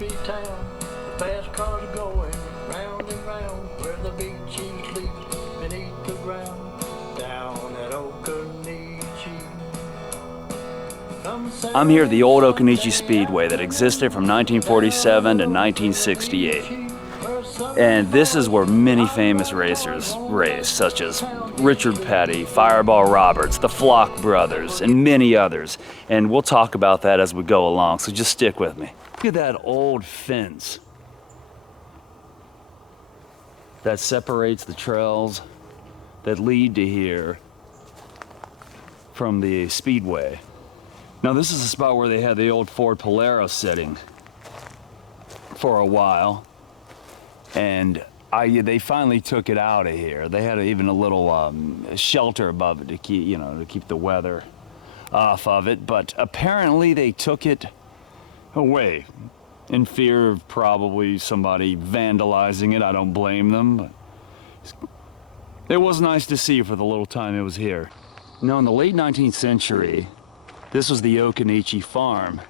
country town. The fast cars are going round and round where the big cheese leaps beneath the ground down at Occoneechee. I'm here at the old Occoneechee Speedway that existed from 1947 to 1968. And this is where many famous racers raced, such as Richard Petty, Fireball Roberts, the Flock Brothers, and many others. And we'll talk about that as we go along, so just stick with me. Look at that old fence that separates the trails that lead to here from the Speedway. Now this is the spot where they had the old Ford Polaris sitting for a while. And they finally took it out of here. They had even a little shelter above it to keep the weather off of it. But apparently they took it away in fear of probably somebody vandalizing it. I don't blame them. But it was nice to see for the little time it was here. Now in the late 19th century, this was the Occoneechee farm.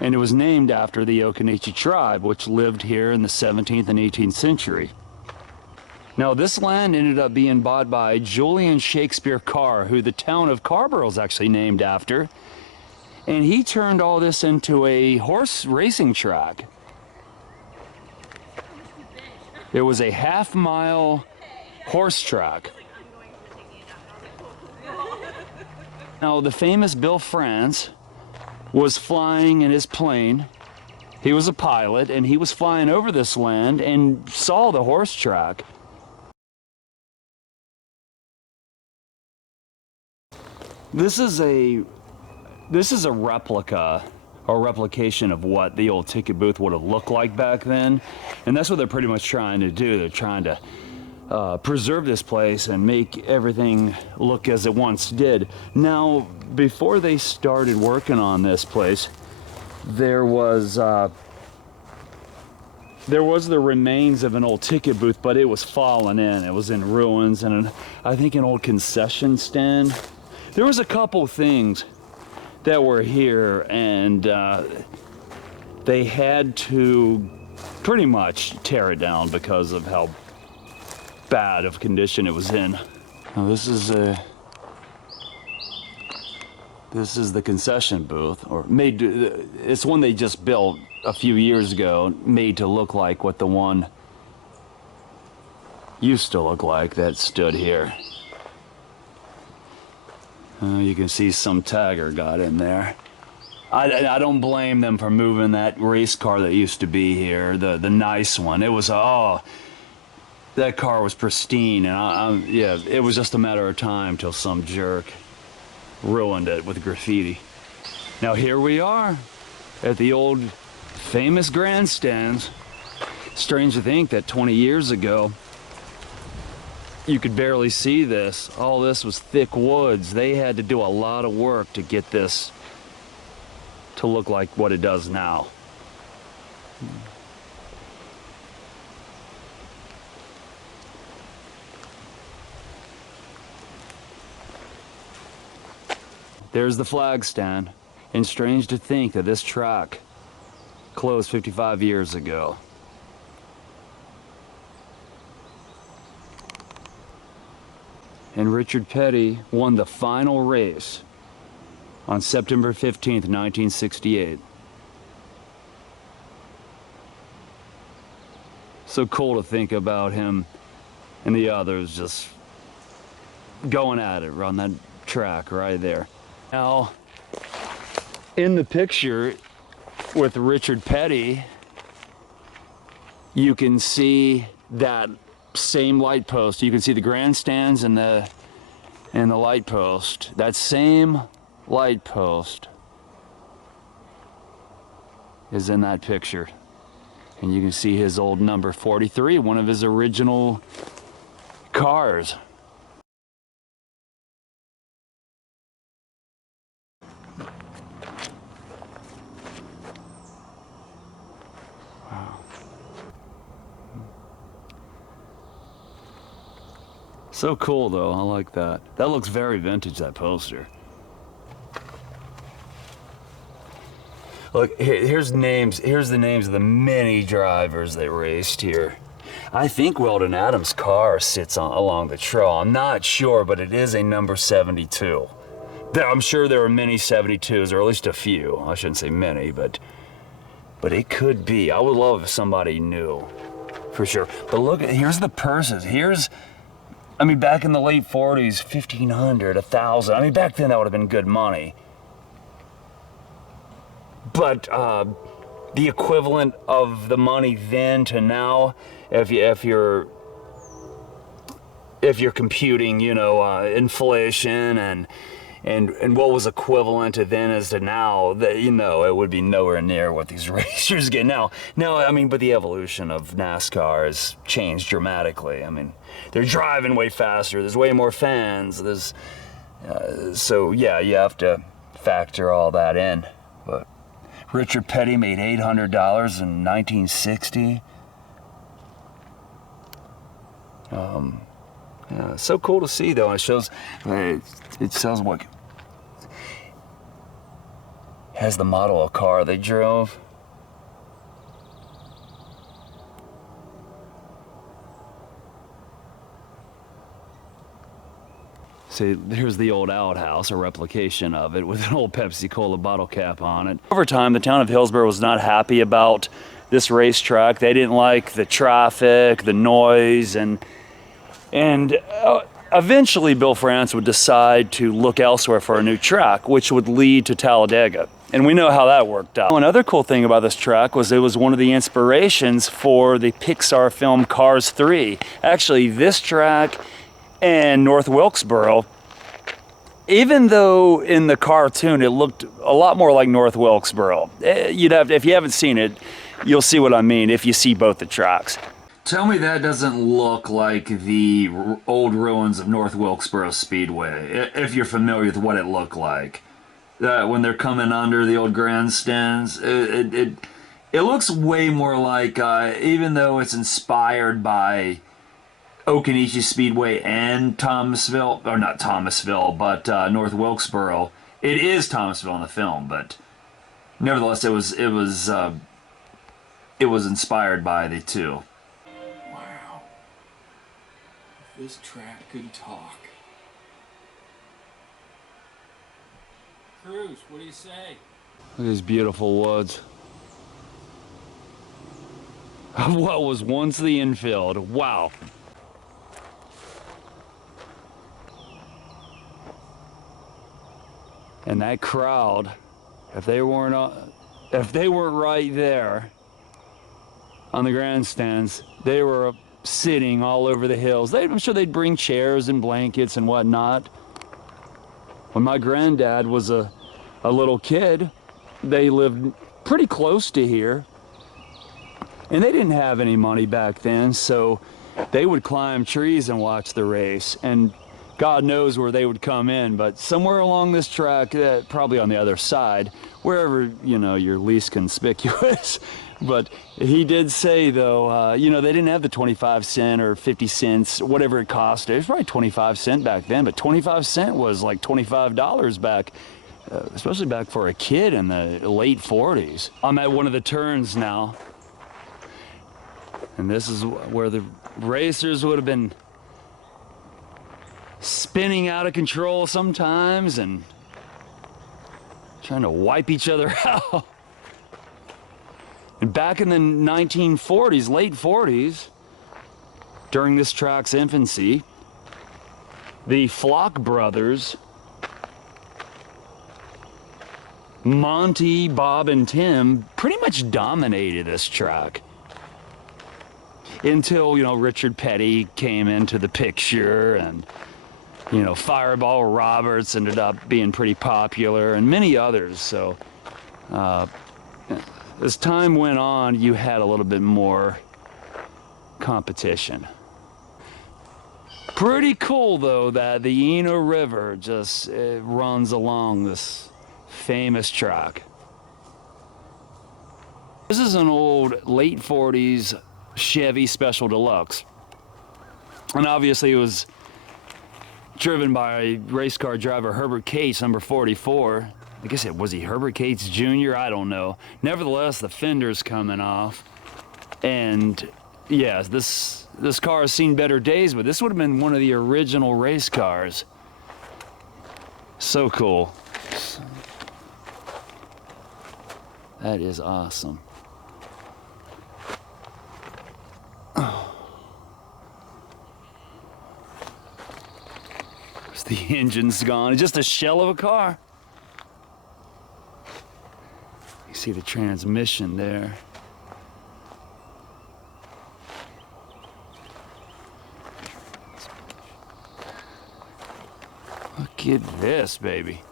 And it was named after the Occoneechee tribe, which lived here in the 17th and 18th century. Now, this land ended up being bought by Julian Shakespeare Carr, who the town of Carrboro is actually named after. And he turned all this into a horse racing track. It was a half-mile horse track. Now, the famous Bill France was flying in his plane. He was a pilot, and he was flying over this land and saw the horse track. This is a replica or replication of what the old ticket booth would have looked like back then, and that's what they're pretty much trying to do. They're trying to preserve this place and make everything look as it once did. Now, before they started working on this place, there was the remains of an old ticket booth, but it was fallen in. It was in ruins, and I think an old concession stand. There was a couple things that were here, and they had to pretty much tear it down because of how bad of condition it was in. Now this is the concession booth, or it's one they just built a few years ago, made to look like what the one used to look like that stood here. You can see some tagger got in there. I don't blame them for moving that race car that used to be here, the nice one. It was that car was pristine, and yeah, it was just a matter of time till some jerk ruined it with graffiti. Now here we are at the old famous grandstands. Strange to think that 20 years ago you could barely see this. All this was thick woods. They had to do a lot of work to get this to look like what it does now. There's the flag stand, and strange to think that this track closed 55 years ago. And Richard Petty won the final race on September 15th, 1968. So cool to think about him and the others just going at it on that track right there. Now, in the picture with Richard Petty, you can see that same light post. You can see the grandstands and the light post. That same light post is in that picture. And you can see his old number 43, one of his original cars. So cool though, I like that. That looks very vintage, that poster. Look, here's names. Here's the names of the many drivers that raced here. I think Weldon Adams' car sits along the trail. I'm not sure, but it is a number 72. I'm sure there are many 72s, or at least a few. I shouldn't say many, but it could be. I would love if somebody knew, for sure. But look, here's the purses. I mean, back in the late 40s, 1,500, 1,000. I mean, back then that would have been good money. But the equivalent of the money then to now, if you're computing, you know, inflation and what was equivalent to then as to now, that, you know, it would be nowhere near what these racers get now. No, I mean, but the evolution of NASCAR has changed dramatically. I mean, they're driving way faster. There's way more fans. So yeah, you have to factor all that in. But Richard Petty made $800 in 1960. Yeah, it's so cool to see, though. It shows, it says what has the model of car they drove. See, here's the old outhouse, a replication of it, with an old Pepsi-Cola bottle cap on it. Over time, the town of Hillsborough was not happy about this racetrack. They didn't like the traffic, the noise, and eventually Bill France would decide to look elsewhere for a new track, which would lead to Talladega. And we know how that worked out. Another cool thing about this track was it was one of the inspirations for the Pixar film Cars 3. Actually, this track and North Wilkesboro, even though in the cartoon it looked a lot more like North Wilkesboro, you'd have to, if you haven't seen it, you'll see what I mean if you see both the tracks. Tell me that doesn't look like the old ruins of North Wilkesboro Speedway, if you're familiar with what it looked like. When they're coming under the old grandstands, it looks way more like, even though it's inspired by Occoneechee Speedway and Thomasville, or not Thomasville, but North Wilkesboro. It is Thomasville in the film, but nevertheless, it was inspired by the two. Wow. If this track could talk. Cruz, what do you say? Look at these beautiful woods. What was once the infield. Wow. And that crowd, if they weren't right there on the grandstands, they were sitting all over the hills. I'm sure they'd bring chairs and blankets and whatnot. When my granddad was a little kid, they lived pretty close to here. And they didn't have any money back then, so they would climb trees and watch the race. And God knows where they would come in, but somewhere along this track, probably on the other side, wherever, you know, you're least conspicuous. But he did say, though, you know, they didn't have the 25 cent or 50 cents, whatever it cost. It was probably 25 cent back then, but 25 cent was like $25 back, especially back for a kid in the late 40s. I'm at one of the turns now, and this is where the racers would have been spinning out of control sometimes and trying to wipe each other out. And back in the 1940s, late 40s, during this track's infancy, the Flock brothers, Monty, Bob, and Tim, pretty much dominated this track. Until, you know, Richard Petty came into the picture, and you know, Fireball Roberts ended up being pretty popular, and many others. So as time went on, you had a little bit more competition. Pretty cool, though, that the Eno River just runs along this famous track. This is an old late 40s Chevy Special Deluxe. And obviously it was driven by race car driver Herbert Case, number 44. I guess it was he Herbert Cates Jr. I don't know. Nevertheless, the fender's coming off, and yeah, this car has seen better days, but this would have been one of the original race cars. So cool. That is awesome. The engine's gone. It's just a shell of a car. You see the transmission there. Look at this, baby.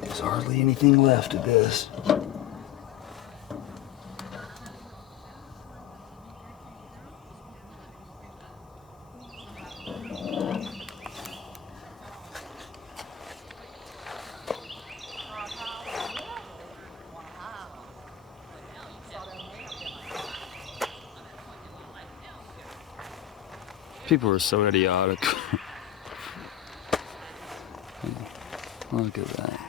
There's hardly anything left of this. People are so idiotic. Look at that.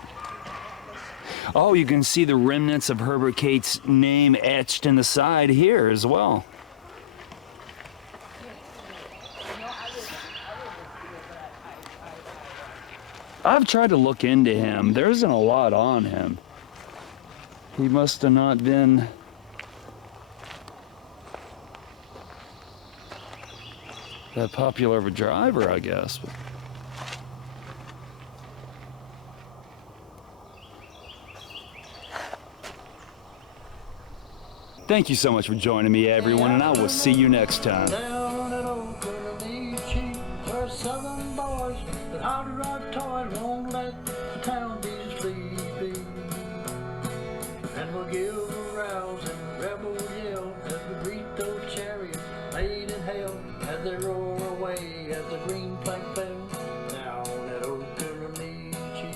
Oh, you can see the remnants of Herbert Cates' name etched in the side here as well. I've tried to look into him. There isn't a lot on him. He must have not been that popular of a driver, I guess. Thank you so much for joining me, everyone, and I will see you next time. Down at Occoneechee, where southern boys that hot rod toys won't let the town be sleepy. And we'll give a rousing rebel yell as we greet those chariots made in hell as they roar away as the green flag fell down at Occoneechee.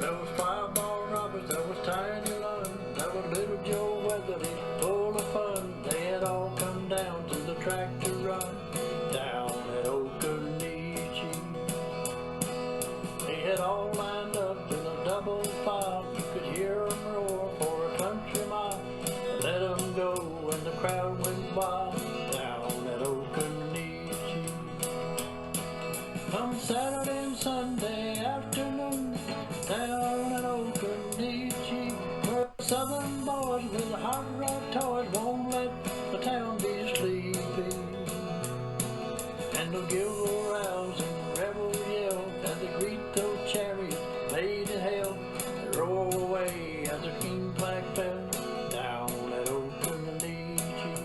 There was Fireball Roberts, there was Tiny Lund, there was Little Joe Weatherly, full of fun. They had all come down to the track to run down at Occoneechee. They had all lined up in a double file. You could hear them roar for a country mile. Let them go and the crowd went wild down at Occoneechee. Come Saturday and Sunday afternoon down at Occoneechee, where southern boys with hot rod toys won't let the town be sleepy. And they'll give a rousing rebel yell as they greet those chariots made in hell. They roar away as the green flag fell down at Occoneechee.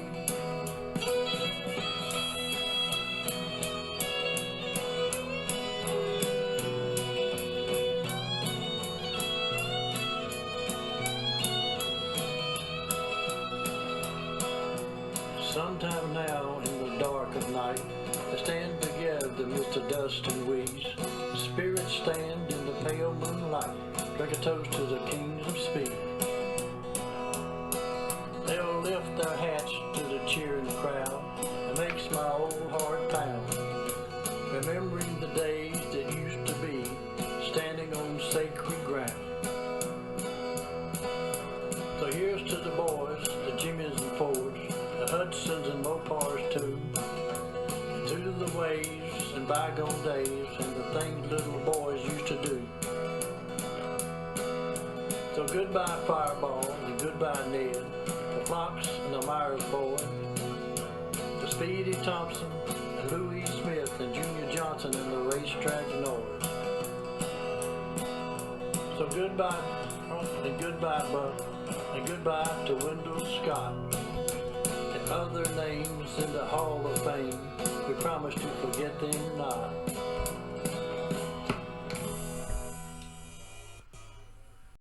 Sometime now in the dark of night, they stand together amidst the dust and weeds. The spirits stand in the pale moonlight, drink a toast to the kings of speed. They'll lift their hats to the cheering crowd. It makes my old heart pound, remembering the days that used to be, standing on sacred ground. So here's to the boys, the Jimmies and Fords, the Hudsons and Mopars too, and to the ways and bygone days and the things little boys used to do. So goodbye Fireball and goodbye Ned, the Fox and the Myers boy, the Speedy Thompson and Louis Smith and Junior Johnson and the racetrack noise. So goodbye and goodbye Buck and goodbye to Wendell Scott and other names in the Hall of Fame. We promise to forget them not.